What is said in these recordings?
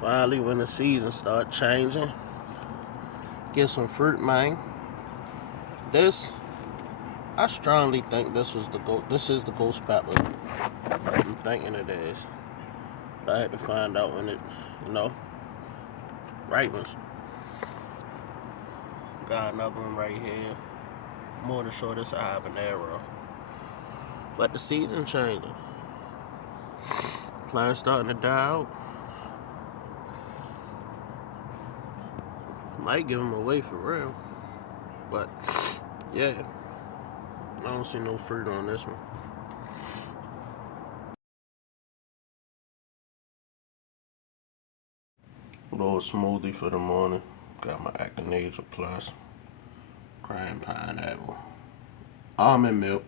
Finally, when the season start changing, get some fruit, man. This, I strongly think this is the ghost pepper. I'm thinking it is. But I had to find out when it, ripens. Got another one right here. More to show this a habanero. But the season changing. Plants starting to die out. Might give them away for real. But, yeah. I don't see no fruit on this one. Little smoothie for the morning. Got my Echinacea Plus. Cran pineapple. Almond milk.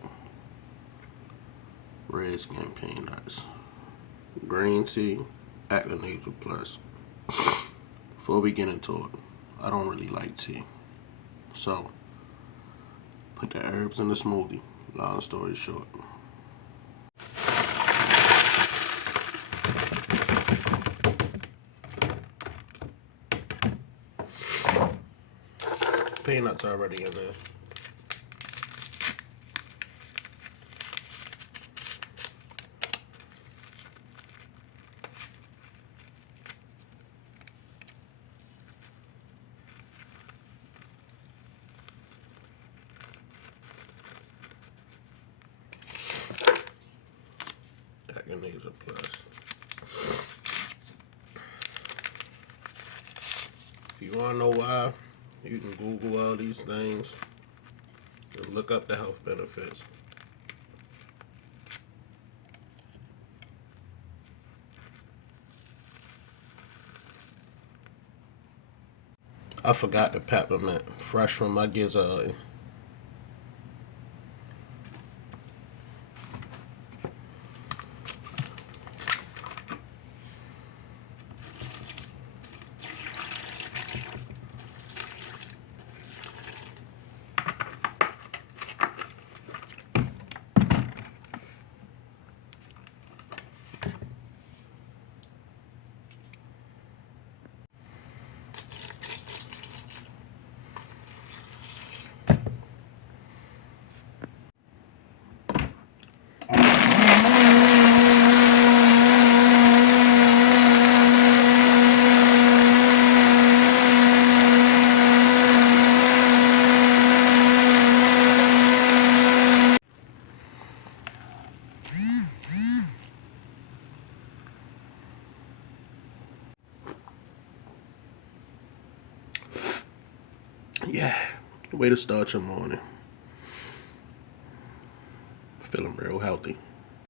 Red skin peanuts. Green tea. Echinacea Plus. Before we get into it, I don't really like tea. So, put the herbs in the smoothie. Long story short. Peanuts already in there. Echinacea Plus. If you want to know why, you can Google all these things and look up the health benefits. I forgot the peppermint, fresh from my gizzard. Yeah, way to start your morning. Feeling real healthy.